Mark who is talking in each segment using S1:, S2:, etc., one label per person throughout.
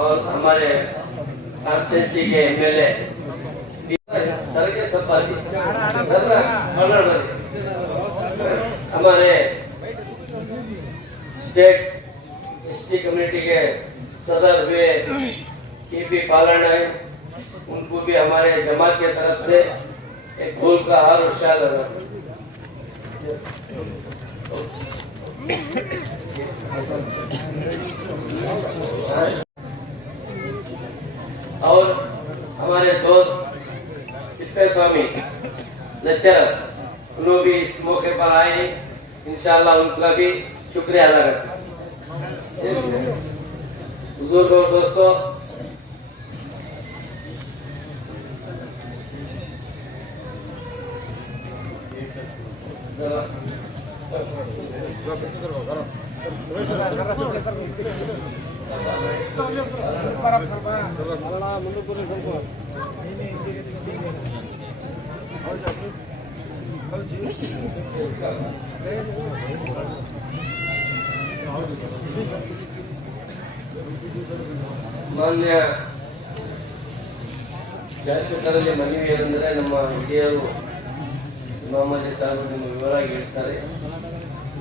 S1: और हमारे के एम एल ए उनका भी शुक्रिया अदा करते बुज़ुर्ग और दोस्तों ಮಾನ್ಯ ಶಾಸಕರಲ್ಲಿ ಮನವಿ ಏನಂದ್ರೆ ನಮ್ಮ ಹಿರಿಯರು ಇಮಾಮಲ್ಲಿ ಸಾಹೇಬರು ನಿಮ್ಮ ವಿವರವಾಗಿ ಹೇಳ್ತಾರೆ.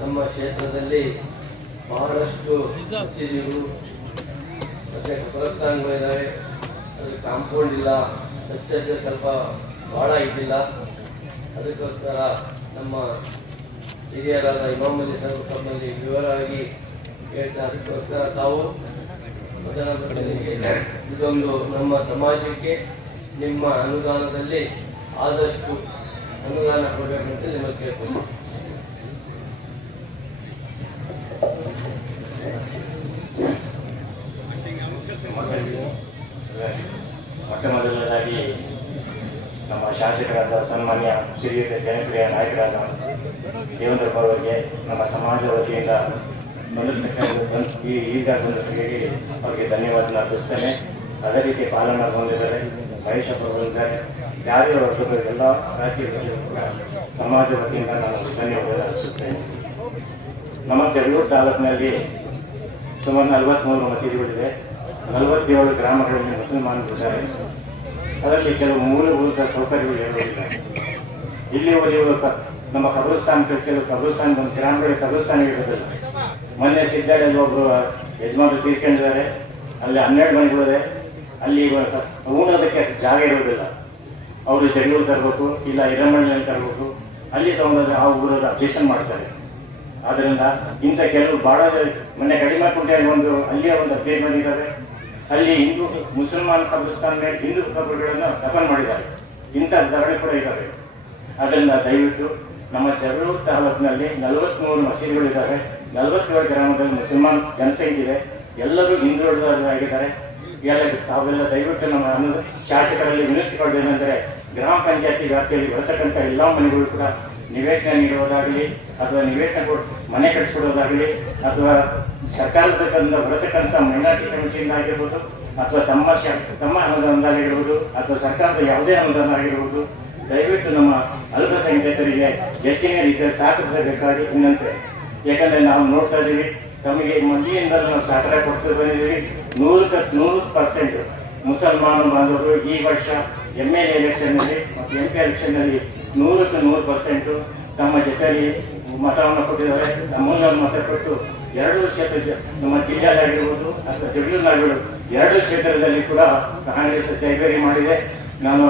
S1: ನಮ್ಮ ಕ್ಷೇತ್ರದಲ್ಲಿ ಬಹಳಷ್ಟು ಮಸೀದಿಗಳು ಮತ್ತೆ ಇದ್ದಾವೆ ಅದು ಕಾಂಪೌಂಡ್ ಇಲ್ಲ, ಸ್ವಚ್ಛತೆ ಸ್ವಲ್ಪ ಭಾಳ ಇದ್ದಿಲ್ಲ ಅದಕ್ಕೋಸ್ಕರ ನಮ್ಮ ಹಿರಿಯರಾದ ಇಮಾಮಲ್ಲಿ ಸಾಹೇಬ್ ತಮ್ಮಲ್ಲಿ ವಿವರವಾಗಿ ಹೇಳ್ತಾರೆ. ಅದಕ್ಕೋಸ್ಕರ ತಾವು ಮೊದಲಿಗೆ ಇದೊಂದು ನಮ್ಮ ಸಮಾಜಕ್ಕೆ, ನಿಮ್ಮ ಅನುದಾನದಲ್ಲಿ ಆದಷ್ಟು ಅನುದಾನ ಕೊಡಬೇಕಂತ ನಿಮಗೆ ಕೇಳ್ಕೊಂಡು
S2: ಮೊಟ್ಟ ನಮ್ಮ ಶಾಸಕರಾದ ಸನ್ಮಾನ್ಯ ಶ್ರೀಯುತ ಜನಪ್ರಿಯ ನಾಯಕರಾದ ದೇವೇಂದ್ರಪ್ಪ ಅವರಿಗೆ ನಮ್ಮ ಸಮಾಜ ವತಿಯಿಂದ ಈ ಈಗ ಅವರಿಗೆ ಧನ್ಯವಾದ ಅರ್ಪಿಸ್ತೇನೆ. ಅದೇ ರೀತಿ ಪಾಲನಾ ಬಂದಿದ್ದಾರೆ ಮಹೇಶಪ್ಪ ಬಂದಿದ್ದಾರೆ ಯಾರೇ ವರ್ಗದ ಎಲ್ಲ ರಾಜ್ಯದಲ್ಲಿ ಸಮಾಜ ವತಿಯಿಂದ ನಾನು ಧನ್ಯವಾದ ಅರ್ಪಿಸುತ್ತೇನೆ ನಮ್ಮ ಜಗಳೂರು ತಾಲೂಕಿನಲ್ಲಿ ಸುಮಾರು ನಲವತ್ತ್ಮೂರು ಮಸೀದಿಗಳಿದೆ ನಲವತ್ತೇಳು ಗ್ರಾಮಗಳಲ್ಲಿ ಮುಸಲ್ಮಾನರಿದ್ದಾರೆ. ಅದರಲ್ಲಿ ಕೆಲವು ಮೂಲಭೂತ ಸೌಕರ್ಯಗಳು ಇಲ್ಲಿವರೆಗೂ ನಮ್ಮ ಕಬ್ರಸ್ತಾನ್ ಕೆಲವು ಕಬ್ರಸ್ತಾನ್ ಬಂದು ಗ್ರಾಮಗಳಿಗೆ ಕಬ್ರಸ್ತಾನ ಇರೋದಿಲ್ಲ ಮೊನ್ನೆ ಸಿದ್ದಾಡಲ್ಲಿ ಒಬ್ಬರು ಯಜಮಾನರು ತೀರ್ಕೊಂಡಿದ್ದಾರೆ. ಅಲ್ಲಿ ಹನ್ನೆರಡು ಮನೆಗಳಿದೆ ಅಲ್ಲಿ ಉಣ್ಣೋದಕ್ಕೆ ಜಾಗ ಇರೋದಿಲ್ಲ ಅವರು ಜಗಳೂರು ತರಬೇಕು, ಇಲ್ಲ ಹಿರಮಣ್ಣಲ್ಲಿ ತರಬೇಕು. ಅಲ್ಲಿ ತಗೊಂಡೋದ್ರೆ ಆ ಊರಲ್ಲಿ ಅಬ್ಜೆಕ್ಷನ್ ಮಾಡ್ತಾರೆ. ಆದ್ದರಿಂದ ಇಂಥ ಕೆಲವು ಬಹಳ ಮೊನ್ನೆ ಕಡಿಮೆ ಕುಂಟೆಯಲ್ಲಿ ಒಂದು, ಅಲ್ಲಿಯ ಒಂದು ಅಧ್ಯಯನ ಇದ್ದಾರೆ ಅಲ್ಲಿ ಹಿಂದೂ, ಮುಸಲ್ಮಾನ್ ಕಬ್ರಸ್ತಾನ ಮೇಲೆ ಹಿಂದೂ ಕಬ್ಬುಗಳನ್ನು ದಫನ್ ಮಾಡಿದ್ದಾರೆ. ಇಂಥ ಧರಣಿ ಕೂಡ ಇದ್ದಾವೆ ಅದರಿಂದ ದಯವಿಟ್ಟು ನಮ್ಮ ಜಗಳೂರು ತಾಲೂಕಿನಲ್ಲಿ ನಲವತ್ತ್ಮೂರು ಮಸೀದಿಗಳಿದ್ದಾವೆ. ನಲವತ್ತೇಳು ಗ್ರಾಮದಲ್ಲಿ ಮುಸಲ್ಮಾನ್ ಜನಸಂಖ್ಯೆ ಇದೆ. ಎಲ್ಲರೂ ಹಿಂದುಳಿದವರಾಗಿದ್ದಾರೆ ಎಲ್ಲ ತಾವೆಲ್ಲ ದಯವಿಟ್ಟು ನಮ್ಮ ಅನ್ನೋದು ಶಾಸಕರಲ್ಲಿ ವಿನಂತಿಕೊಳ್ಳೋದೇನೆಂದರೆ ಗ್ರಾಮ ಪಂಚಾಯತಿ ವ್ಯಾಪ್ತಿಯಲ್ಲಿ ಬರತಕ್ಕಂಥ ಎಲ್ಲ ಮನೆಗಳು ಕೂಡ ನಿವೇಶನ ನೀಡುವುದಾಗಲಿ ಅಥವಾ ನಿವೇಶನ ಮನೆ ಕಟ್ಟಿಸ್ಕೊಡೋದಾಗಲಿ ಅಥವಾ ಸರ್ಕಾರದ ಬರತಕ್ಕಂಥ ಮೈನಾರಿಟಿ ಕಮಿಟಿಯಿಂದ ಆಗಿರ್ಬೋದು ಅಥವಾ ತಮ್ಮ ತಮ್ಮ ಅನುದಾನದಾಗಿರ್ಬೋದು ಅಥವಾ ಸರ್ಕಾರದ ಯಾವುದೇ ಅನುದಾನ ಆಗಿರ್ಬೋದು ದಯವಿಟ್ಟು ನಮ್ಮ ಅಲ್ಪಸಂಖ್ಯಾತರಿಗೆ ಹೆಚ್ಚಿನ ರೀತಿಯ ಸಹಕರಿಸಬೇಕಾಗಿ ವಿನಂತಿ. ಯಾಕಂದರೆ ನಾವು ನೋಡ್ತಾ ಇದ್ದೀವಿ, ತಮಗೆ ಮಂದಿಯಿಂದ ನಾವು ಸಹಕಾರ ಕೊಡ್ತಾ ಬಂದಿದ್ದೀವಿ. ನೂರಕ್ಕೆ ನೂರು ಪರ್ಸೆಂಟ್ ಮುಸಲ್ಮಾನ ಬಾಂಧವರು ಈ ವರ್ಷ ಎಂ ಎಲ್ ಎಲೆಕ್ಷನ್ನಲ್ಲಿ ಮತ್ತು ಎಂ ಪಿ ಎಲೆಕ್ಷನ್ನಲ್ಲಿ ನೂರಕ್ಕೆ ನೂರು ಪರ್ಸೆಂಟು ತಮ್ಮ ಜೊತೆಯಲ್ಲಿ ಮತವನ್ನು ಕೊಟ್ಟಿದ್ದಾರೆ. ನಮ್ಮನ್ನ ಮತ ಕೊಟ್ಟು ಎರಡು ಕ್ಷೇತ್ರ ನಮ್ಮ ಜಿಲ್ಲೆಯಲ್ಲಾಗಿರ್ಬೋದು ಅಥವಾ ಜಗಳೂರಿನಾಗಿರ್ಬೋದು ಎರಡು ಕ್ಷೇತ್ರದಲ್ಲಿ ಕೂಡ ಕಾಂಗ್ರೆಸ್ ಜೈಗರಿ ಮಾಡಿದೆ. ನಾನು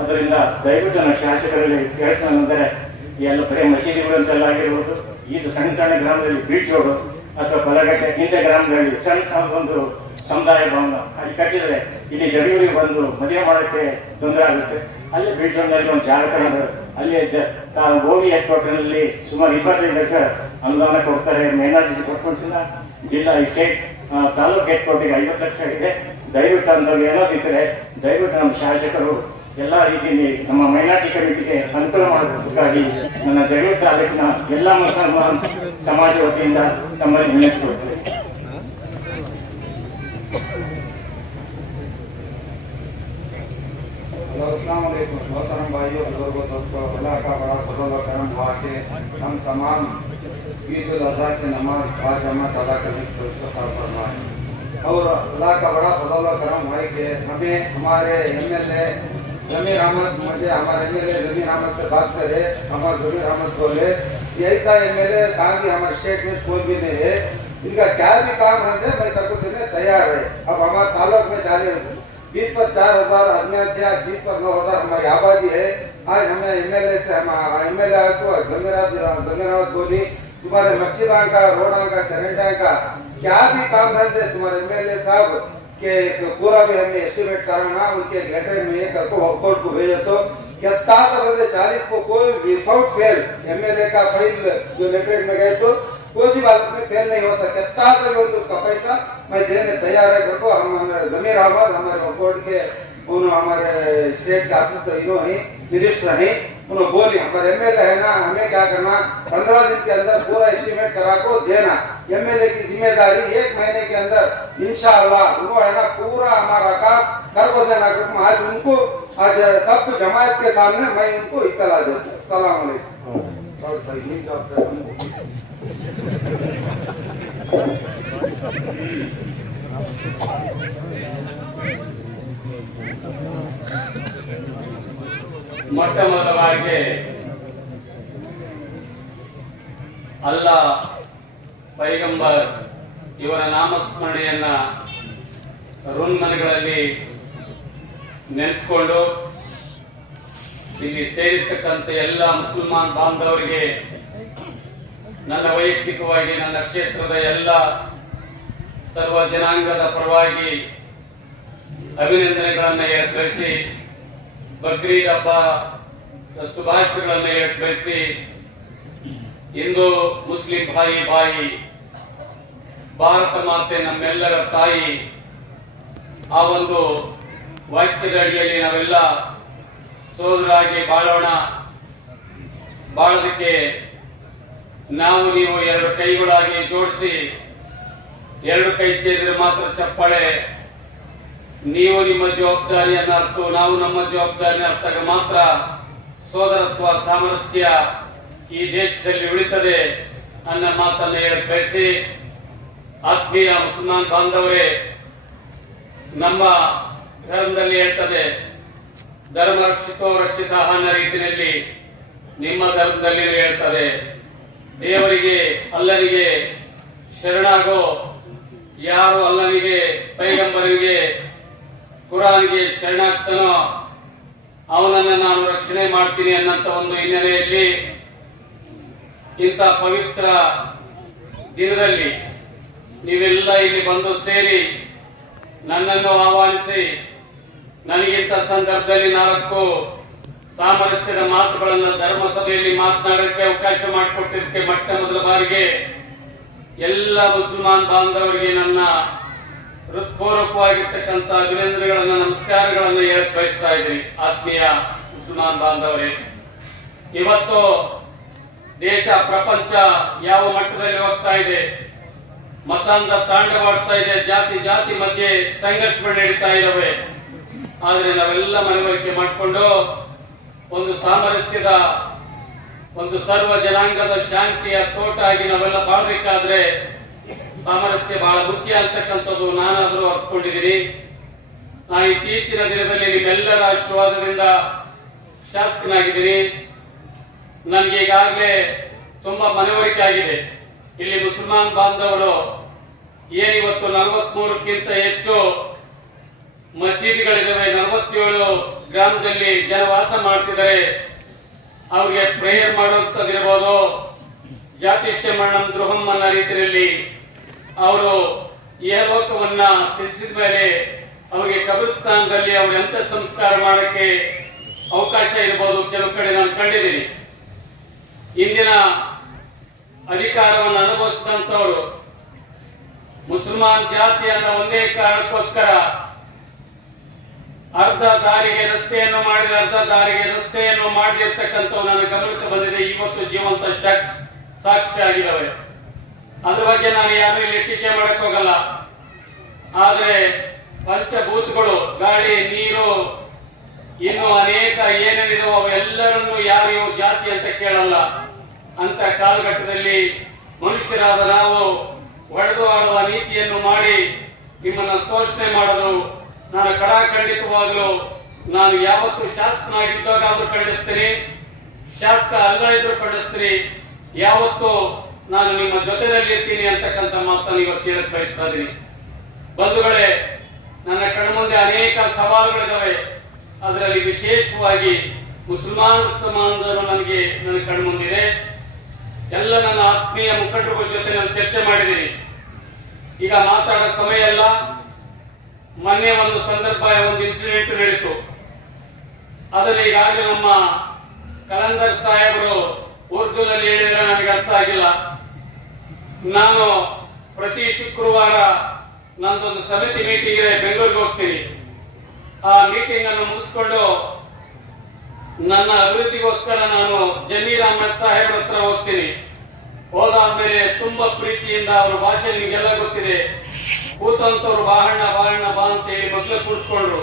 S2: ಅದರಿಂದ ದಯವಿಟ್ಟು ನಮ್ಮ ಶಾಸಕರಲ್ಲಿ ಕೇಳ್ತಾನೆಂದರೆ ಎಲ್ಲ ಬರೀ ಮಸೀದಿಗಳು ಅಂತೆಲ್ಲ ಆಗಿರ್ಬೋದು ಇದು ಸಣ್ಣ ಸಣ್ಣ ಗ್ರಾಮದಲ್ಲಿ ಬೀಚ್ಗಳು ಅಥವಾ ಬಲಗಟ್ಟೆ ಇಂಥ ಗ್ರಾಮಗಳಲ್ಲಿ ಸಣ್ಣ ಸಣ್ಣ ಒಂದು ಸಮುದಾಯ ಭವನ ಅಲ್ಲಿ ಕಟ್ಟಿದರೆ ಇಲ್ಲಿ ಜನಗಳಿಗೆ ಬಂದು ಮದುವೆ ಮಾಡೋಕ್ಕೆ ತೊಂದರೆ ಆಗುತ್ತೆ. ಅಲ್ಲಿ ಬೀಚ್ನಲ್ಲಿ ಒಂದು ಜಾಗ ಅಲ್ಲಿ ತಾವು ಗೋವಿ ಹೆಡ್ಕ್ವಾರ್ಟರ್ನಲ್ಲಿ ಸುಮಾರು ಇಪ್ಪತ್ತೈದು ಲಕ್ಷ ಅನುದಾನ ಕೊಡ್ತಾರೆ ಮೇನಾರ್ಜಿ ಕೊಟ್ಕೊಳ್ತಿಲ್ಲ ಜಿಲ್ಲಾ ಸ್ಟೇಟ್ ತಾಲೂಕು ಹೆಡ್ಕ್ವಾರ್ಟರ್ಗೆ ಐವತ್ತು ಲಕ್ಷ ಇದೆ ದಯವಿಟ್ಟು ಅಂದ್ರಲ್ಲಿ ಏನೋ ಇದ್ದರೆ ದಯವಿಟ್ಟು ನಮ್ಮ ಶಾಸಕರು ಎಲ್ಲ ರೀತಿಯಲ್ಲಿ ನಮ್ಮ ಮೈನಾರಿಟಿ ಕಮಿಟಿಗೆ ಅನುಕೂಲ ಮಾಡಬೇಕಾಗಿ ನನ್ನ ಜಗಳೂರು ತಾಲೂಕಿನ ಎಲ್ಲ ಮುಸಲ್ಮಾನ್ ಸಮಾಜ ವತಿಯಿಂದ ತಮ್ಮಲ್ಲಿ ವಿನಂತಿಸುತ್ತೇವೆ
S3: अस्सलाम वालेकुम मोहतरम भाइयों बुजुर्गों दोस्तों अल्लाह का बड़ा फजल और करम हुआ कि हम तमाम ईद उल अजहा की नमाज आज जमात अदा करने की तौफीक अता फरमाए और अल्लाह का बड़ा फजल और करम हुआ कि हमें हमारे एम एल ए Zameer Ahmed मुझे हमारे M L A Zameer Ahmed से बात करे हमारे जमीर अहमद बोले। का एम एल ए कहा कि हमारे स्टेट में कोई भी नहीं है। इनका क्या भी काम रहते मैं सबको देने तैयार है। अब हमारे तालुक में जाने बीस पर चार हज़ार अज्ञात बीस पर नौ हज़ार हमारी आबादी है। आज हमें एमएलए से, हम एमएलए को धन्यवाद धन्यवाद बोली। तुम्हारे मस्जिदा का, रोडा का करेंटा का, क्या भी काम रहते तुम्हारे एमएलए साहब। के पूरा भी हमें एस्टिमेट कराना उनके लेटर में करको कोर्ट को भेजे तो कितना चालीस को कोई विदाउट फेल एमएलए का फ़ाइल जो लेटर में गए तो कोई भी बात में फेल नहीं होता। करोगे तो उसका पैसा मैं देने तैयार है करको हम हमारे जमीर अहमद, हमारे कोर्ट के उन हमारे स्टेट के ऑफिसर इन्हों हैं मिनिस्टर हैं उन्होंने बोली, हमारे एमएलए है ना, हमें क्या करना, पंद्रह दिन के अंदर पूरा एस्टिमेट करा को देना। एमएलए की जिम्मेदारी एक महीने के अंदर इंशाअल्लाह उनको है ना पूरा हमारा काम कर को देना क्योंकि आज उनको आज सब जमायत के सामने मैं उनको इतला देता हूँ सलाम अलैकुम
S4: ಮೊಟ್ಟ ಮೊದಲ ಬಾರಿಗೆ ಅಲ್ಲ ಪೈಗಂಬರ್ ಇವರ ನಾಮಸ್ಮರಣೆಯನ್ನ ಮನೆಗಳಲ್ಲಿ ನೆನೆಸ್ಕೊಂಡು ಇಲ್ಲಿ ಸೇರಿರ್ತಕ್ಕಂಥ ಎಲ್ಲ ಮುಸಲ್ಮಾನ್ ಬಾಂಧವರಿಗೆ ನನ್ನ ವೈಯಕ್ತಿಕವಾಗಿ, ನನ್ನ ಕ್ಷೇತ್ರದ ಎಲ್ಲ ಸರ್ವ ಜನಾಂಗದ ಪರವಾಗಿ ಅಭಿನಂದನೆಗಳನ್ನು ಏರ್ಪಡಿಸಿ ಬಕ್ರೀದ್ ಹಬ್ಬ ಶುಭಾಶಯಗಳನ್ನು ಏರ್ಪಡಿಸಿ ಇಂದು ಮುಸ್ಲಿಂ ಭಾಯಿ ಬಾಯಿ ಭಾರತ ಮಾತೆ ನಮ್ಮೆಲ್ಲರ ತಾಯಿ, ಆ ಒಂದು ವಾಕ್ಯದ ಅಡಿಯಲ್ಲಿ ನಾವೆಲ್ಲ ಸೋದರಾಗಿ ಬಾಳೋಣ. ಬಾಳೋದಕ್ಕೆ ನಾವು ನೀವು ಎರಡು ಕೈಗಳಾಗಿ ಜೋಡಿಸಿ, ಎರಡು ಕೈ ಸೇರಿದ್ರೆ ಮಾತ್ರ ಚಪ್ಪಾಳೆ. ನೀವು ನಿಮ್ಮ ಜವಾಬ್ದಾರಿಯನ್ನು ಅರ್ಥ ನಾವು ನಮ್ಮ ಜವಾಬ್ದಾರಿಯನ್ನು ಅರ್ಥಾಗ ಮಾತ್ರ ಸೋದರತ್ವ, ಸಾಮರಸ್ಯ ಈ ದೇಶದಲ್ಲಿ ಉಳಿತದೆ ಅನ್ನೋ ಮಾತನ್ನು ಬಯಸಿ ಆತ್ಮೀಯ ಮುಸಲ್ಮಾನ್ ಬಾಂಧವರೇ, ನಮ್ಮ ಧರ್ಮದಲ್ಲಿ ಹೇಳ್ತದೆ, ಧರ್ಮ ರಕ್ಷಿತೋ ರಕ್ಷಿತ ಅನ್ನೋ ರೀತಿಯಲ್ಲಿ ನಿಮ್ಮ ಧರ್ಮದಲ್ಲಿ ಹೇಳ್ತದೆ, ದೇವರಿಗೆ, ಅಲ್ಲನಿಗೆ ಶರಣಾಗೋ, ಯಾರು ಅಲ್ಲನಿಗೆ ಪೈಗಂಬರಿಗೆ ಕುರಾನ್ಗೆ ಶರಣಾಗ್ತಾನೋ, ಅವನನ್ನು ನಾನು ರಕ್ಷಣೆ ಮಾಡ್ತೀನಿ ಅನ್ನಂತ ಒಂದು ಹಿನ್ನೆಲೆಯಲ್ಲಿ ಇಂಥ ಪವಿತ್ರ ದಿನದಲ್ಲಿ ನೀವೆಲ್ಲ ಇಲ್ಲಿ ಬಂದು ಸೇರಿ ನನ್ನನ್ನು ಆಹ್ವಾನಿಸಿ, ನನಗಿಂತ ಸಂದರ್ಭದಲ್ಲಿ ನಾಲ್ಕು ಸಾಮರಸ್ಯದ ಮಾತುಗಳನ್ನು ಧರ್ಮಸಭೆಯಲ್ಲಿ ಮಾತನಾಡಕ್ಕೆ ಅವಕಾಶ ಮಾಡಿಕೊಟ್ಟಿದ್ದಕ್ಕೆ ಮೊಟ್ಟ ಮೊದಲ ಬಾರಿಗೆ ಎಲ್ಲ ಮುಸಲ್ಮಾನ್ ಬಾಂಧವರಿಗೆ ನನ್ನ ಹೃತ್ಪೂರ್ವಕವಾಗಿರ್ತಕ್ಕಂಥ ಅಭಿನಂದನೆಗಳನ್ನು, ನಮಸ್ಕಾರಗಳನ್ನು ಹೇಳಕ್ ಬಯಸ್ತಾ ಇದ್ದೀನಿ. ಆತ್ಮೀಯ ಮುಸಲ್ಮಾನ್ ಬಾಂಧವರೇ, ಇವತ್ತು ದೇಶ, ಪ್ರಪಂಚ ಯಾವ ಮಟ್ಟದಲ್ಲಿ ಹೋಗ್ತಾ ಇದೆ? ಮತಾಂಧ ತಾಂಡವಾಡ್ತಾ ಇದೆ, ಜಾತಿ ಜಾತಿ ಮಧ್ಯೆ ಸಂಘರ್ಷಗಳು ನಡೀತಾ ಇದ್ದಾವೆ. ಆದ್ರೆ ನಾವೆಲ್ಲ ಮನವರಿಕೆ ಮಾಡಿಕೊಂಡು ಒಂದು ಸಾಮರಸ್ಯದ, ಒಂದು ಸರ್ವ ಜನಾಂಗದ ಶಾಂತಿಯ ತೋಟ ಆಗಿ ನಾವೆಲ್ಲ ಬಾಳ್ಬೇಕಾದ್ರೆ ಸಾಮರಸ್ಯ ಬಹಳ ಮುಖ್ಯ ಅಂತಕ್ಕಂಥದ್ದು ನಾನಾದರೂ ಅರ್ಕೊಂಡಿದ್ದೀನಿ ನಾ ಇತ್ತೀಚಿನ ದಿನದಲ್ಲಿ ನಿಮ್ಮೆಲ್ಲರ ಆಶೀರ್ವಾದದಿಂದ ಶಾಸಕನಾಗಿದ್ದೀನಿ. ನನಗೆ ಈಗಾಗಲೇ ತುಂಬಾ ಮನವರಿಕೆ ಆಗಿದೆ. ಇಲ್ಲಿ ಮುಸಲ್ಮಾನ್ ಬಾಂಧವರು ಏನಿವತ್ತು ನಲವತ್ಮೂರಕ್ಕಿಂತ ಹೆಚ್ಚು ಮಸೀದಿಗಳಿದ್ದಾವೆ, ನಲವತ್ತೇಳು ಗ್ರಾಮದಲ್ಲಿ ಜನ ವಾಸ ಮಾಡ್ತಿದ್ದಾರೆ. ಅವ್ರಿಗೆ ಪ್ರೇಯರ್ ಮಾಡುವಂತದಿರ್ಬೋದು ಜಾತಿಷ್ಯ ಮರಣಂ ಗೃಹಂ ಅನ್ನೋ ರೀತಿಯಲ್ಲಿ ಅವರು ಏಲೋಕವನ್ನ ತಿಳಿಸಿದ ಮೇಲೆ ಅವರಿಗೆ ಕಬ್ರಿಸ್ತಾನದಲ್ಲಿ ಅವ್ರ ಎಂತ ಸಂಸ್ಕಾರ ಮಾಡಕ್ಕೆ ಅವಕಾಶ ಇರಬಹುದು ಕೆಲವು ಕಡೆ ನಾನು ಕಂಡಿದ್ದೀನಿ. ಇಂದಿನ ಅಧಿಕಾರವನ್ನು ಅನುಭವಿಸಿದಂಥವರು ಮುಸಲ್ಮಾನ್ ಜಾತಿ ಅನ್ನೋ ಒಂದೇ ಕಾರಣಕ್ಕೋಸ್ಕರ ಅರ್ಧ ದಾರಿಗೆ ರಸ್ತೆಯನ್ನು ಮಾಡಿದ ಅರ್ಧ ದಾರಿಗೆ ರಸ್ತೆಯನ್ನು ಮಾಡಿರ್ತಕ್ಕಂಥ ನನ್ನ ಗಮನಕ್ಕೆ ಬಂದಿದೆ. ಇವತ್ತು ಜೀವಂತ ಸಾಕ್ಷಿ ಆಗಿದ್ದಾವೆ. ಅದ್ರ ಬಗ್ಗೆ ನಾನು ಯಾರು ಇಲ್ಲಿ ಟೀಕೆ ಮಾಡಕ್ ಹೋಗಲ್ಲ. ಆದ್ರೆ ಪಂಚಭೂತಗಳು, ಗಾಳಿ, ನೀರು, ಇನ್ನು ಅನೇಕ ಏನೇನಿದವೋ ಅವೆಲ್ಲರನ್ನು ಯಾರು ಜಾತಿ ಅಂತ ಕೇಳಲ್ಲ. ಅಂತ ಕಾಲಘಟ್ಟದಲ್ಲಿ ಮನುಷ್ಯರಾದ ನಾವು ಒಡೆದು ಆಡುವ ನೀತಿಯನ್ನು ಮಾಡಿ ನಿಮ್ಮನ್ನ ಶೋಷಣೆ ಮಾಡಲು ನಾನು ಕಡಾಖಂಡಿತವಾಗಲು ನಾನು ಯಾವತ್ತೂ ಶಾಸಕನಾಗಿದ್ದಾಗಾದ್ರೂ ಖಂಡಿಸ್ತೀನಿ. ಶಾಸಕ ಅಲ್ಲ ಇದ್ರೂ ಖಂಡಿಸ್ತೀನಿ. ಯಾವತ್ತೂ ನಾನು ನಿಮ್ಮ ಜೊತೆಯಲ್ಲಿ ಇರ್ತೀನಿ ಅಂತಕ್ಕಂಥ ಮಾತನ್ನು ಇವತ್ತು ಹೇಳಕ್ ಬಯಸ್ತಾ ಇದ್ದೀನಿ. ಬಂಧುಗಳೇ, ನನ್ನ ಕಣ್ಮುಂದೆ ಅನೇಕ ಸವಾಲುಗಳಿದ್ದಾವೆ ಅದರಲ್ಲಿ ವಿಶೇಷವಾಗಿ ಮುಸಲ್ಮಾನ್ ಸಮಾಜದವರು ನನಗೆ ನನ್ನ ಕಣ್ಮುಂದಿದೆ. ಎಲ್ಲ ನನ್ನ ಆತ್ಮೀಯ ಮುಖಂಡರುಗಳ ಜೊತೆ ನಾನು ಚರ್ಚೆ ಮಾಡಿದ್ದೀನಿ. ಈಗ ಮಾತಾಡೋ ಸಮಯ ಅಲ್ಲ. ಮೊನ್ನೆ ಒಂದು ಸಂದರ್ಭ, ಒಂದು ಇನ್ಸಿಡೆಂಟ್ ನಡೀತು. ಅದರಲ್ಲಿ ಈಗಾಗಲೇ ನಮ್ಮ ಕಲಂದರ್ ಸಾಹೇಬರು ಉರ್ದುನಲ್ಲಿ ಹೇಳಿದ್ರೆ ನನಗೆ ಅರ್ಥ ಆಗಿಲ್ಲ. ನಾನು ಪ್ರತಿ ಶುಕ್ರವಾರ ನಂದೊಂದು ಸಮಿತಿ ಮೀಟಿಂಗ್ ಇದೆ, ಬೆಂಗಳೂರಿಗೆ ಹೋಗ್ತೀನಿ. ಆ ಮೀಟಿಂಗ್ ಅನ್ನು ಮುಗಿಸ್ಕೊಂಡು ನನ್ನ ಅಭಿವೃದ್ಧಿಗೋಸ್ಕರ ನಾನು ಜಮೀರ್ ಅಹಮದ್ ಸಾಹೇಬ್ ಹತ್ರ ಹೋಗ್ತೀನಿ. ಹೋದಾದ್ಮೇಲೆ ತುಂಬಾ ಪ್ರೀತಿಯಿಂದ ಅವ್ರ ಭಾಷೆ ನಿಮ್ಗೆಲ್ಲ ಗೊತ್ತಿದೆ. ಕೂತಂತವ್ರು ಬಾಹಣ್ಣ ಬಾಹಣ್ಣ ಬಾ ಅಂತ ಹೇಳಿ ಮಗ್ಲ ಕುಡ್ಸ್ಕೊಂಡ್ರು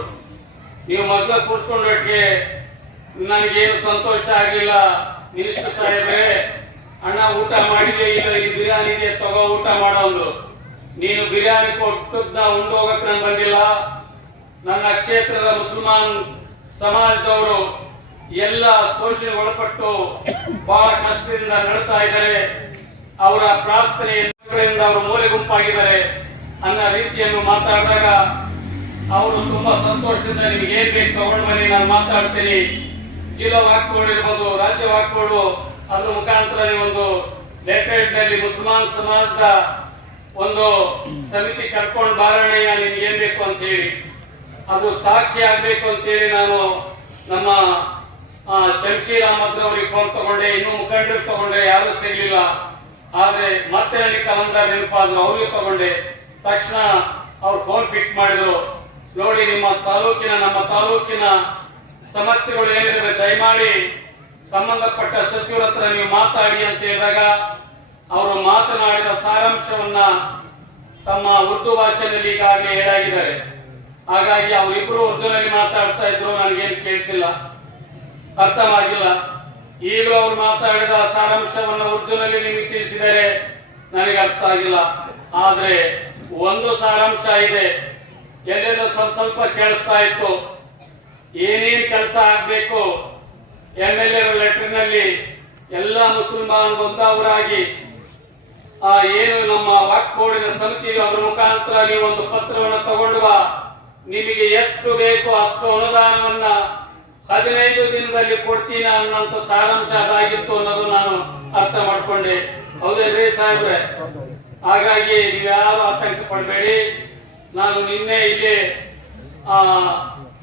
S4: ನೀವು ಮಗ್ಲ ಕೂಡ್ಸ್ಕೊಂಡಕ್ಕೆ ನನಗೇನು ಸಂತೋಷ ಆಗಿಲ್ಲ ಮಿನಿಸ್ಟರ್ ಸಾಹೇಬ್ರೆ, ಅಣ್ಣ ಊಟ ಮಾಡಿದೆ ಇಲ್ಲ? ಈ ಬಿರಿಯಾನಿ ತಗೋ ಊಟ ಮಾಡೋದು ನೀನು ಬಿರಿಯಾನಿ ಕೊಟ್ಟದ್ನ ಉಂಡು ಹೋಗಕ್ ನಾನು ಬಂದಿಲ್ಲ. ನನ್ನ ಕ್ಷೇತ್ರದ ಮುಸಲ್ಮಾನ್ ಸಮಾಜದವರು ಎಲ್ಲ ಶೋಷಣೆಗೆ ಒಳಪಟ್ಟು ಬಹಳ ಕಷ್ಟದಿಂದ ನಡೀತಾ ಇದ್ದಾರೆ. ಅವರ ಪ್ರಾರ್ಥನೆಯಿಂದ ಅವರು ಮೂಲೆ ಗುಂಪಾಗಿದ್ದಾರೆ ಅನ್ನೋ ರೀತಿಯನ್ನು ಮಾತಾಡಿದಾಗ ಅವರು ತುಂಬಾ ಸಂತೋಷದಿಂದ ನಿಮ್ಗೆ ಏನ್ ಬೇಕು ತಗೊಂಡು ಬನ್ನಿ, ನಾನು ಮಾತಾಡ್ತೀನಿ. ಜಿಲ್ಲಾ ವಾಕ್ಗಳು ಇರ್ಬೋದು, ರಾಜ್ಯ ವಾಕ್ಗಳು ಅದ್ರ ಮುಖಾಂತರ ಒಂದು ನೆಟ್ಟಲ್ಲಿ ನಲ್ಲಿ ಮುಸಲ್ಮಾನ್ ಸಮಾಜದ ಒಂದು ಸಮಿತಿ ಕರ್ಕೊಂಡು ಬಾರಣಯ್ಯ ನಿಮ್ಗೆ ಏನ್ ಬೇಕು ಅಂತ ಹೇಳಿ. ಅದು ಸಾಕ್ಷಿ ಆಗ್ಬೇಕು ಅಂತ ಹೇಳಿ ನಾನು ನಮ್ಮ ಆ, ಶಂಶೀರ್ ಅಹಮದ್ ಅವರಿಗೆ ಫೋನ್ ತಗೊಂಡೆ ಇನ್ನೂ ಮುಖಂಡರು ತಗೊಂಡೆ ಯಾರು ಸಿಗ್ಲಿಲ್ಲ ಆದ್ರೆ ಮತ್ತೆ ನನಗೆ ಕಲಂದರ್ ನೆನಪಾದ್ರು ಅವ್ರಿಗೆ ತಗೊಂಡೆ. ತಕ್ಷಣ ಅವ್ರು ಫೋನ್ ಪಿಕ್ ಮಾಡಿದ್ರು. ನೋಡಿ ನಿಮ್ಮ ತಾಲೂಕಿನ ನಮ್ಮ ತಾಲೂಕಿನ ಸಮಸ್ಯೆಗಳು ಏನಿದೆ ದಯಮಾಡಿ ಸಂಬಂಧಪಟ್ಟ ಸಚಿವರ ಹತ್ರ ನೀವು ಮಾತಾಡಿ ಅಂತ ಹೇಳಿದಾಗ ಅವರು ಮಾತನಾಡಿದ ಸಾರಾಂಶವನ್ನ ತಮ್ಮ ಉರ್ದು ಭಾಷೆಯಲ್ಲಿ ಈಗಾಗಲೇ ಹೇಳಾಗಿದ್ದಾರೆ. ಹಾಗಾಗಿ ಅವರಿಬ್ಬರು ಉರ್ದುನಲ್ಲಿ ಮಾತಾಡ್ತಾ ಇದ್ರು ನನಗೇನು ಕೇಳಿಸಿಲ್ಲ. ಅರ್ಥವಾಗಿಲ್ಲ. ಈಗಲೂ ಅವರು ಮಾತಾಡಿದ ಸಾರಾಂಶವನ್ನು ಉರ್ದುನಲ್ಲಿ ನಿಮಗೆ ತಿಳಿಸಿದರೆ ನನಗೆ ಅರ್ಥ ಆಗಿಲ್ಲ. ಆದ್ರೆ ಒಂದು ಸಾರಾಂಶ ಇದೆ. ಎಲ್ಲೆಲ್ಲ ಸ್ವಲ್ಪ ಸ್ವಲ್ಪ ಕೇಳಿಸ್ತಾ ಇತ್ತು. ಏನೇನ್ ಕೆಲಸ ಆಗ್ಬೇಕು? ಎಂ ಎಲ್ ಎ ಲೆಟರ್ನಲ್ಲಿ ಎಲ್ಲ ಮುಸಲ್ಮಾನ್ ಬಂದವರಾಗಿ, ಆ ಏನು ನಮ್ಮ ವಾಕ್ ಬೋರ್ಡಿನ ಸಮಿತಿ ಅದರ ಮುಖಾಂತರ ನೀವು ಒಂದು ಪತ್ರವನ್ನು ಬಾ. ನಿಮಗೆ ಎಷ್ಟು ಬೇಕೋ ಅಷ್ಟು ಅನುದಾನವನ್ನ ಹದಿನೈದು ದಿನದಲ್ಲಿ ಕೊಡ್ತೀನಿ ಅನ್ನೋಂಥ ಸಾರಾಂಶ ಅದಾಗಿತ್ತು ಅನ್ನೋದು ನಾನು ಅರ್ಥ ಮಾಡ್ಕೊಂಡೆ. ಹೌದೇನ್ರಿ ಸಾಹೇಬ್ರೆ? ಹಾಗಾಗಿ ನೀವ್ಯಾರು ಆತಂಕ ಪಡಬೇಡಿ. ನಾನು ನಿನ್ನೆ ಇಲ್ಲಿ, ಆ,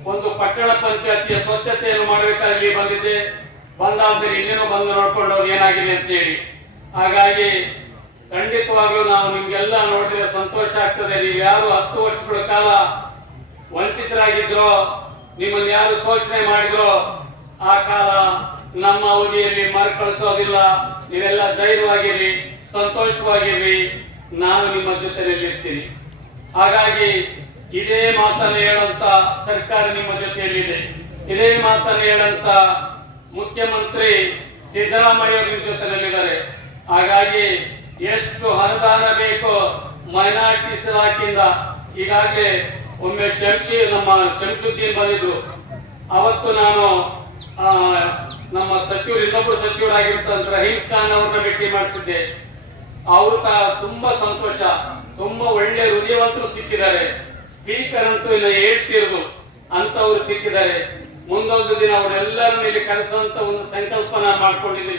S4: ಒಂದು ಪಟ್ಟಣ ಪಂಚಾಯತಿಯ ಸ್ವಚ್ಛತೆಯನ್ನು ಮಾಡಬೇಕಾದ್ರೆ ಇಲ್ಲಿ ಬಂದಿದ್ದೆ. ಬಂದಾದ್ರೆ ಇಲ್ಲಿನ ಬಂದು ನೋಡ್ಕೊಂಡು ಏನಾಗಿದೆ ಅಂತ ಹೇಳಿ ಹಾಗಾಗಿ ಖಂಡಿತವಾಗ್ಲೂ ನಾವು ನಿಮ್ಗೆಲ್ಲ ನೋಡಿದ್ರೆ ಸಂತೋಷ ಆಗ್ತದೆ. ನೀವು ಯಾರು ಹತ್ತು ವರ್ಷಗಳ ಕಾಲ ವಂಚಿತರಾಗಿದ್ರೋ ನಿಮ್ಮನ್ನು ಯಾರು ಶೋಷಣೆ ಮಾಡಿದ್ರು ಆ ಕಾಲ ನಮ್ಮ ಅವಧಿಯಲ್ಲಿ ಮರುಕಳಿಸೋದಿಲ್ಲ. ನೀವೆಲ್ಲ ಧೈರ್ಯವಾಗಿರಿ ಸಂತೋಷವಾಗಿರ್ರಿ. ನಾನು ನಿಮ್ಮ ಜೊತೆಯಲ್ಲಿ ಇರ್ತೀನಿ ಹಾಗಾಗಿ ಇದೇ ಮಾತನ್ನು ಹೇಳಂತ ಸರ್ಕಾರ ನಿಮ್ಮ ಜೊತೆಯಲ್ಲಿದೆ. ಇದೇ ಮಾತನ್ನು ಹೇಳಂತ ಮುಖ್ಯಮಂತ್ರಿ ಸಿದ್ದರಾಮಯ್ಯ ನಿಮ್ಮ ಜೊತೆಯಲ್ಲಿದ್ದಾರೆ. ಹಾಗಾಗಿ ಎಷ್ಟು ಅನುದಾನ ಬೇಕೋ ಮೈನಾರಿಟೀಸ್ ಇಲಾಖೆಯಿಂದ ಈಗಾಗಲೇ ಒಮ್ಮೆ ಶಂಶಿ ನಮ್ಮ ಶಂಶುದ್ದೀನ್ ಬಂದಿದ್ರು ಅವತ್ತು ನಾನು ನಮ್ಮ ಸಚಿವರು ಇನ್ನೊಬ್ಬರು ಸಚಿವರಾಗಿರ್ತಂತ ರಹೀಂ ಖಾನ್ ಅವ್ರನ್ನ ಭೇಟಿ ಮಾಡಿಸಿದ್ದೆ. ಅವರು ತುಂಬಾ ಸಂತೋಷ, ತುಂಬಾ ಒಳ್ಳೆ ಹೃದಯವಂತರು ಸಿಕ್ಕಿದ್ದಾರೆ. ಸ್ಪೀಕರ್ ಅಂತೂ ಇಲ್ಲ ಹೇಳ್ತಿರೋದು ಅಂತವ್ರು ಸಿಕ್ಕಿದ್ದಾರೆ. ಮುಂದೊಂದು ದಿನ ಅವರೆಲ್ಲರ ಇಲ್ಲಿ ಕರೆಸುವಂತ ಒಂದು ಸಂಕಲ್ಪನ ಮಾಡ್ಕೊಂಡಿದ್ದೆ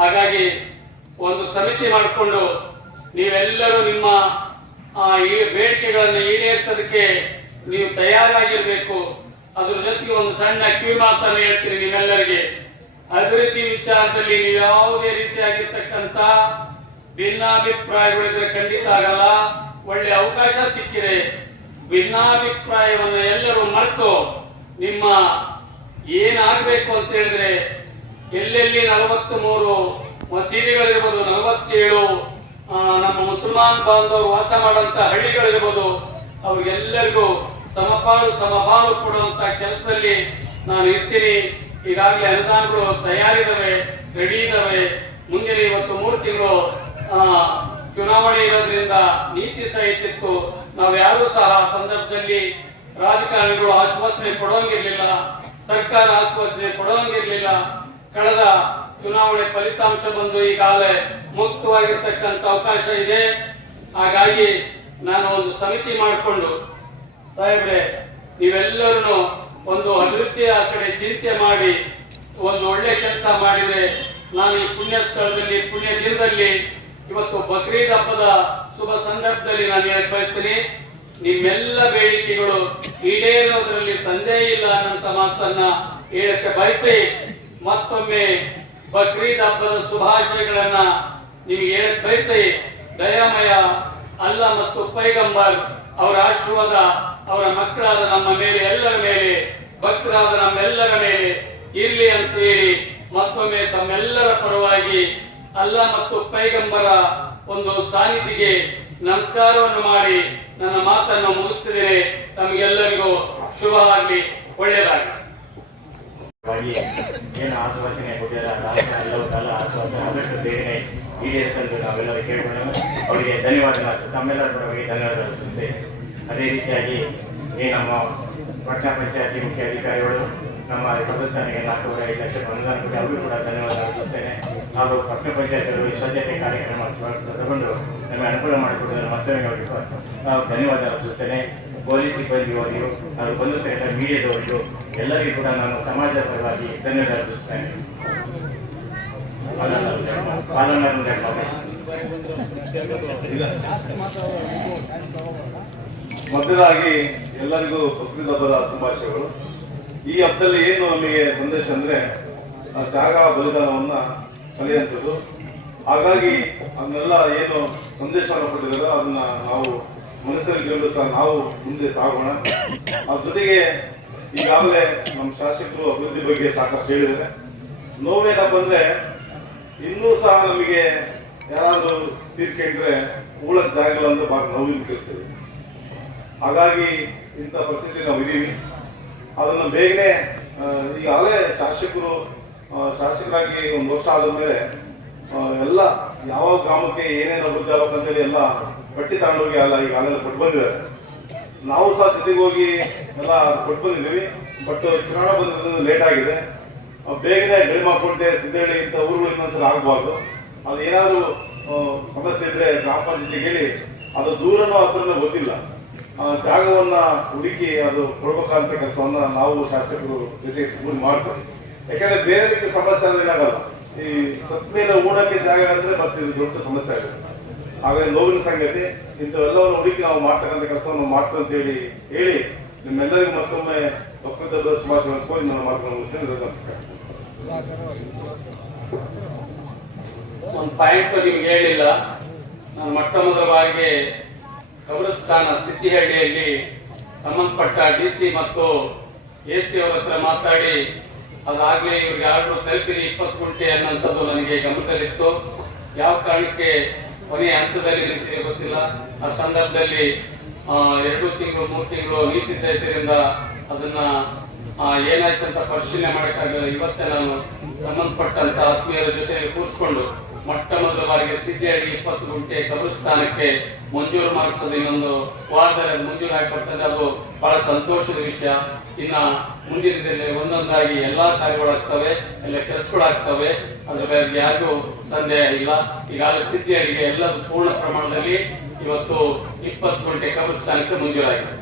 S4: ಹಾಗಾಗಿ ಒಂದು ಸಮಿತಿ ಮಾಡಿಕೊಂಡು ನೀವೆಲ್ಲರೂ ನಿಮ್ಮ ಆ, ಈ ಬೇಡಿಕೆಗಳನ್ನು ಈಡೇರಿಸೋದಕ್ಕೆ ನೀವು ತಯಾರಾಗಿರ್ಬೇಕು. ಅದ್ರ ಜೊತೆಗೆ ಒಂದು ಸಣ್ಣ ಕಿವಿ ಮಾತನ್ನು ಹೇಳ್ತೀನಿ ನಿಮ್ಮೆಲ್ಲರಿಗೆ. ಅಭಿವೃದ್ಧಿ ವಿಚಾರದಲ್ಲಿ ನೀವು ಯಾವುದೇ ರೀತಿಯಾಗಿರ್ತಕ್ಕಂಥ ಭಿನ್ನಾಭಿಪ್ರಾಯಗಳಿದ್ರೆ ಖಂಡಿತ ಆಗಲ್ಲ. ಒಳ್ಳೆ ಅವಕಾಶ ಸಿಕ್ಕಿದೆ. ಭಿನ್ನಾಭಿಪ್ರಾಯವನ್ನು ಎಲ್ಲರೂ ಮರೆತು ನಿಮ್ಮ ಏನಾಗಬೇಕು ಅಂತ ಹೇಳಿದ್ರೆ ಎಲ್ಲೆಲ್ಲಿ ನಲವತ್ತ್ ಮೂರು ಮಸೀದಿಗಳಿರ್ಬೋದು ನಲವತ್ತೇಳು ನಮ್ಮ ಮುಸಲ್ಮಾನ್ ಬಾಂಧವರು ವಾಸ ಮಾಡುವಂತ ಹಳ್ಳಿಗಳಿರ್ಬೋದು, ಅವ್ರಿಗೆಲ್ಲರಿಗೂ ಸಮಪಾಲು ಸಮಭಾವ ಕೊಡುವಂತಹ ಕೆಲಸದಲ್ಲಿ ನಾನು ಇರ್ತೀನಿ. ಈಗಾಗಲೇ ಅನುದಾನಗಳು ತಯಾರಿದವೆ ರೆಡಿ ಇದಾವೆ ಮುಂದಿನ ಇವತ್ತು ಮೂರು ತಿಂಗಳು ಚುನಾವಣೆ ಇರೋದ್ರಿಂದ ನೀತಿ ಸಹಿತಿತ್ತು ನಾವು ಯಾರು ಸಹ ಸಂದರ್ಭದಲ್ಲಿ ರಾಜಕಾರಣಿಗಳು ಆಶ್ವಾಸನೆ ಕೊಡೋಂಗಿರ್ಲಿಲ್ಲ, ಸರ್ಕಾರ ಆಶ್ವಾಸನೆ ಕೊಡೋಂಗಿರ್ಲಿಲ್ಲ. ಕಳೆದ ಚುನಾವಣೆ ಫಲಿತಾಂಶ ಬಂದು ಈಗಾಗಲೇ ಮುಕ್ತವಾಗಿರ್ತಕ್ಕಂಥ ಅವಕಾಶ ಇದೆ. ಹಾಗಾಗಿ ನಾನು ಒಂದು ಸಮಿತಿ ಮಾಡಿಕೊಂಡು, ಸಾಹೇಬ್ರೆ ನೀವೆಲ್ಲರೂ ಒಂದು ಅಭಿವೃದ್ಧಿಯ ಕಡೆ ಚಿಂತೆ ಮಾಡಿ, ಒಂದು ಒಳ್ಳೆ ಕೆಲಸ ಮಾಡಿದ್ರೆ ನಾನು ಈ ಪುಣ್ಯ ಸ್ಥಳದಲ್ಲಿ ಪುಣ್ಯ ದಿನದಲ್ಲಿ ಇವತ್ತು ಬಕ್ರೀದ್ ಹಬ್ಬದ ಶುಭ ಸಂದರ್ಭದಲ್ಲಿ ನಾನು ಹೇಳಕ್ ಬಯಸ್ತೀನಿ. ನಿಮ್ಮೆಲ್ಲ ಬೇಡಿಕೆಗಳು ಈಡೇರೋದ್ರಲ್ಲಿ ಸಂದೇಹ ಇಲ್ಲ ಅನ್ನಂತ ಮಾತನ್ನ ಹೇಳಕ್ಕೆ ಬಯಸಿ ಮತ್ತೊಮ್ಮೆ ಬಕ್ರೀದ್ ಹಬ್ಬದ ಶುಭಾಶಯಗಳನ್ನ ನಿಮಗೆ ಹೇಳಕ್ ಬಯಸಿ, ದಯಾಮಯ, ಅಲ್ಲ ಮತ್ತು ಪೈಗಂಬರ್ ಅವರ ಆಶೀರ್ವಾದ ಅವರ ಮಕ್ಕಳಾದ ನಮ್ಮ ಮೇಲೆ, ಎಲ್ಲರ ಮೇಲೆ, ಭಕ್ತರಾದ ನಮ್ಮೆಲ್ಲರ ಮೇಲೆ ಇರ್ಲಿ ಅಂತ ಹೇಳಿ ಮತ್ತೊಮ್ಮೆ ತಮ್ಮೆಲ್ಲರ ಪರವಾಗಿ ಅಲ್ಲ ಮತ್ತು ಪೈಗಂಬರ ಒಂದು ಸಾನ್ನಿಧಿಗೆ ನಮಸ್ಕಾರವನ್ನು ಮಾಡಿ ನನ್ನ ಮಾತನ್ನು ಮುಗಿಸ್ತಿದ್ದೇನೆ. ತಮಗೆಲ್ಲರಿಗೂ ಶುಭ ಆಗಲಿ, ಒಳ್ಳೆಯದಾಗಲಿ.
S2: ಏನು ಆಶ್ವಾಸನೆ ಕೊಟ್ಟಿದ್ದಾರೆ ಆ ಆಶ್ವಾಸನೆ ಆದಷ್ಟು ಬೇಗನೆ ಈಡೇರಿಸಲು ನಾವೆಲ್ಲರೂ ಕೇಳ್ಕೊಂಡು ಅವರಿಗೆ ಧನ್ಯವಾದಗಳು. ತಮ್ಮೆಲ್ಲರ ಪರವಾಗಿ ಧನ್ಯವಾದ ಅದೇ ರೀತಿಯಾಗಿ ಈ ನಮ್ಮ ಪಟ್ಟಣ ಪಂಚಾಯತಿ ಮುಖ್ಯ ಅಧಿಕಾರಿಗಳು ನಮ್ಮ ಪ್ರದರ್ಶನಿಗೆ ನಾಲ್ಕೂವರೆ ಐದು ಲಕ್ಷ ಅನುದಾನ ಕೊಟ್ಟು ಅವರಿಗೂ ಕೂಡ ಧನ್ಯವಾದ ಅರ್ಪಿಸುತ್ತೇನೆ ಹಾಗೂ ಪಟ್ಟಣ ಪಂಚಾಯತ್ಗಳು ಸ್ವಚ್ಛತೆ ಕಾರ್ಯಕ್ರಮ ತಗೊಂಡು ನಮಗೆ ಅನುಕೂಲ ಮಾಡಿಕೊಡುವುದನ್ನು ಮತ್ತೊಮ್ಮೆ ಅವರಿಗೆ ನಾವು ಧನ್ಯವಾದ ಅರ್ಪಿಸುತ್ತೇನೆ ಪೊಲೀಸ್ ಸಿಬ್ಬಂದಿಯವರಿಗೂ ಹಾಗೂ ಬಂಧು ಸಹಿತ ಮೀಡಿಯಾದವರಿಗೂ ಎಲ್ಲರಿಗೂ ಕೂಡ ನಾನು ಸಮಾಜ ಪರವಾಗಿ ಧನ್ಯವಾದ ಅರ್ಪಿಸುತ್ತೇನೆ ಪಾಲನಾ
S5: ಮೊದಲಾಗಿ ಎಲ್ಲರಿಗೂ ಬಕ್ರೀದ್ ಹಬ್ಬದ ಶುಭಾಶಯಗಳು. ಈ ಹಬ್ಬದಲ್ಲಿ ಏನು ನಮಗೆ ಸಂದೇಶ ಅಂದ್ರೆ ತ್ಯಾಗ ಬಲಿದಾನವನ್ನ ಕಲಿಯುವಂಥದ್ದು. ಹಾಗಾಗಿ ಅದನ್ನೆಲ್ಲ ಏನು ಸಂದೇಶವನ್ನು ಕೊಟ್ಟಿದ್ದಾರೆ ಅದನ್ನ ನಾವು ಮನಸ್ಸಲ್ಲಿ ಸಹ ನಾವು ಮುಂದೆ ಸಾಗೋಣ. ಅದ್ರ ಜೊತೆಗೆ ಈಗಾಗಲೇ ನಮ್ಮ ಶಾಸಕರು ಅಭಿವೃದ್ಧಿ ಬಗ್ಗೆ ಸಾಕಷ್ಟು ಹೇಳಿದ್ದಾರೆ. ನೋವೇನಪ್ಪ ಅಂದ್ರೆ ಇನ್ನೂ ಸಹ ನಮಗೆ ಯಾರಾದರೂ ತೀರ್ಕೆಂಡ್ರೆ ಉಳಕ್ ಜಾಗಲ್ಲ ಅಂದ್ರೆ ಬಹಳ ನೋವು ಮುಟ್ಟಿಸ್ತೇವೆ ಹಾಗಾಗಿ ಇಂಥ ಪರಿಸ್ಥಿತಿ ನಾವು ಇದೀವಿ ಅದನ್ನು ಬೇಗನೆ ಈಗಾಗಲೇ ಶಾಸಕರು ಶಾಸಕರಾಗಿ ಒಂದು ವರ್ಷ ಆದ ಮೇಲೆ ಎಲ್ಲ ಯಾವ ಗ್ರಾಮಕ್ಕೆ ಏನೇನು ಅಭಿವೃದ್ಧಿ ಆಗಬೇಕಂತೇಳಿ ಎಲ್ಲ ಪಟ್ಟಿ ತಗೊಂಡೋಗಿ ಅಲ್ಲ ಈಗಾಗಲೇ ಕೊಟ್ಟು ಬಂದಿದ್ದಾರೆ. ನಾವು ಸಹ ಜೊತೆಗೆ ಹೋಗಿ ಎಲ್ಲ ಕೊಟ್ಟು ಬಂದಿದ್ದೀವಿ ಬಟ್ ಚುನಾವಣಾ ಬಂದಿದ್ದು ಲೇಟ್ ಆಗಿದೆ. ಬೇಗನೆ ಗಳಿಮಾಕೋಟೆ ಸಿದ್ದಹಳ್ಳಿ ಇಂಥ ಊರುಗಳು ಇನ್ನೊಂದ್ಸಲ ಆಗಬಾರ್ದು. ಅದು ಏನಾದರೂ ಸಮಸ್ಯೆ ಇದ್ರೆ ಗ್ರಾಮ ಪಂಚಾಯತಿ ಹೇಳಿ. ಅದು ದೂರನೋ ಹತ್ರನೋ ಗೊತ್ತಿಲ್ಲ. ಜಾಗವನ್ನ ಹುಡುಕಿ ಅದು ಕೊಡ್ಬೇಕಂತ ಕೆಲಸವನ್ನ ನಾವು ಶಾಸಕರು ಜೊತೆಗೆ ಸ್ಕೂಲ್ ಮಾಡ್ತೀವಿ. ಯಾಕಂದ್ರೆ ಬೇರೆ ರೀತಿ ಸಮಸ್ಯೆ ಅಂದ್ರೆ ಏನಾಗಲ್ಲ ಈ ಸತ್ಮೇಲೆ ಓಡಕ್ಕೆ ಜಾಗ ಅಂದ್ರೆ ಮತ್ತೆ ಇದು ದೊಡ್ಡ ಸಮಸ್ಯೆ ಆಗುತ್ತೆ. ಹಾಗಾಗಿ ನೋವಿನ ಸಂಗತಿ ಇಂಥವೆಲ್ಲವನ್ನು ಹುಡುಕಿ ನಾವು ಮಾಡ್ತಕ್ಕಂಥ ಕೆಲಸವನ್ನು ಮಾಡ್ತೀವಿ ಅಂತ ಹೇಳಿ ಹೇಳಿ ನಿಮ್ಮೆಲ್ಲರಿಗೂ ಮತ್ತೊಮ್ಮೆ ಒಕ್ಕೂಟದ ಶುಭಾಶಯಗಳನ್ನು ಕೋರಿ ನನ್ನ ಮಾತುಗಳನ್ನು ಮುಗಿಸ್ತೇನೆ ನಮಸ್ಕಾರ.
S4: ಒಂದು ಪಾಯಿಂಟ್ ನಿಮ್ಗೆ ಹೇಳಿಲ್ಲ. ನಾನು ಮೊಟ್ಟ ಮೊದಲವಾಗಿ ಕಬ್ರಸ್ತಾನ ಸಿದ್ದಿಹಳ್ಳಿಯಲ್ಲಿ ಸಂಬಂಧಪಟ್ಟ ಡಿ ಸಿ ಮತ್ತು ಎ ಸಿ ಅವರ ಹತ್ರ ಮಾತಾಡಿ, ಅದಾಗಲೇ ಇವ್ರಿಗೆ ಆರ್ಡರ್ ತಲುಪಿರಿ ಇಪ್ಪತ್ತು ಗುಂಟೆ ಅನ್ನೋಂಥದ್ದು ನನಗೆ ಗಮನದಲ್ಲಿತ್ತು. ಯಾವ ಕಾರಣಕ್ಕೆ ಕೊನೆಯ ಹಂತದಲ್ಲಿ ನಿಂತಿದೆ ಗೊತ್ತಿಲ್ಲ. ಆ ಸಂದರ್ಭದಲ್ಲಿ ಎರಡು ತಿಂಗಳು, ಮೂರು ತಿಂಗಳು ನೀತಿ ಸಹಿತರಿಂದ ಅದನ್ನ ಏನಾಯ್ತು ಅಂತ ಪರಿಶೀಲನೆ ಮಾಡಕ್ಕಾಗಲ್ಲ ಇವತ್ತೇ ನಾನು ಸಂಬಂಧಪಟ್ಟಂತ ಆತ್ಮೀಯರ ಜೊತೆ ಕೂರಿಸ್ಕೊಂಡು ಮೊಟ್ಟ ಮೊದಲ ಬಾರಿಗೆ ಸಿದ್ಧಿಯಾಗಿ ಇಪ್ಪತ್ತು ಗುಂಟೆ ಕಬ್ರಸ್ಥಾನಕ್ಕೆ ಮಂಜೂರು ಮಾಡಿಸೋದು ಇನ್ನೊಂದು ವಾರದಲ್ಲಿ ಮಂಜೂರು ಹಾಕಿ ಅದು ಬಹಳ ಸಂತೋಷದ ವಿಷಯ. ಇನ್ನ ಮುಂದಿನ ದಿನದಲ್ಲಿ ಒಂದೊಂದಾಗಿ ಎಲ್ಲಾ ಕಾರ್ಯಗಳಾಗ್ತವೆ ಎಲ್ಲ ಕೆಲಸಗಳಾಗ್ತವೆ ಅದ್ರ ಬಗ್ಗೆ ಯಾರಿಗೂ ಸಂದೇಹ ಇಲ್ಲ. ಈಗಾಗಲೇ ಸಿದ್ಧಿಯರಿಗೆ ಎಲ್ಲರೂ ಪೂರ್ಣ ಪ್ರಮಾಣದಲ್ಲಿ ಇವತ್ತು ಇಪ್ಪತ್ತು ಗಂಟೆ ಕಬ್ರಸ್ಥಾನಕ್ಕೆ ಮಂಜೂರಾಗಿದೆ.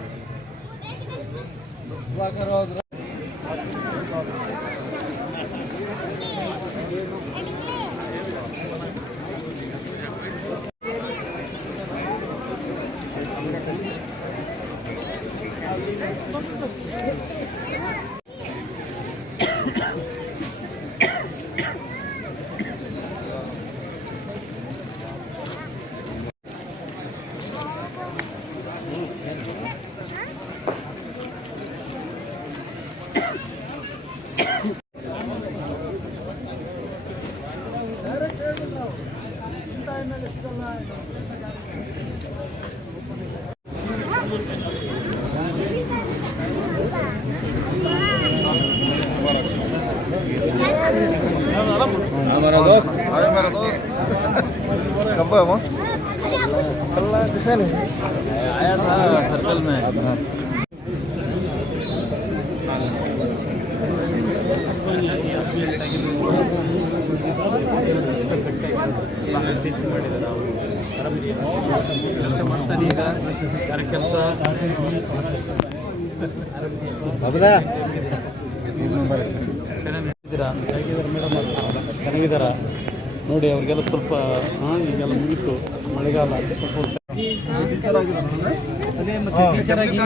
S6: कब है वो कल दिखा नहीं आया था सर्कल में
S4: ಕೆಲಸ ಮಾಡ್ತಾನೆ ಈಗ ಯಾರ ಕೆಲಸ ಚೆನ್ನಾಗಿದ್ದೀರಾ ನೋಡಿ ಅವ್ರಿಗೆಲ್ಲ ಸ್ವಲ್ಪ ಹಾಂ ಈಗೆಲ್ಲ ಮುಗೀತು. ಮಳೆಗಾಲ ಸ್ವಲ್ಪ ಟೀಚರ್ ಆಗಿ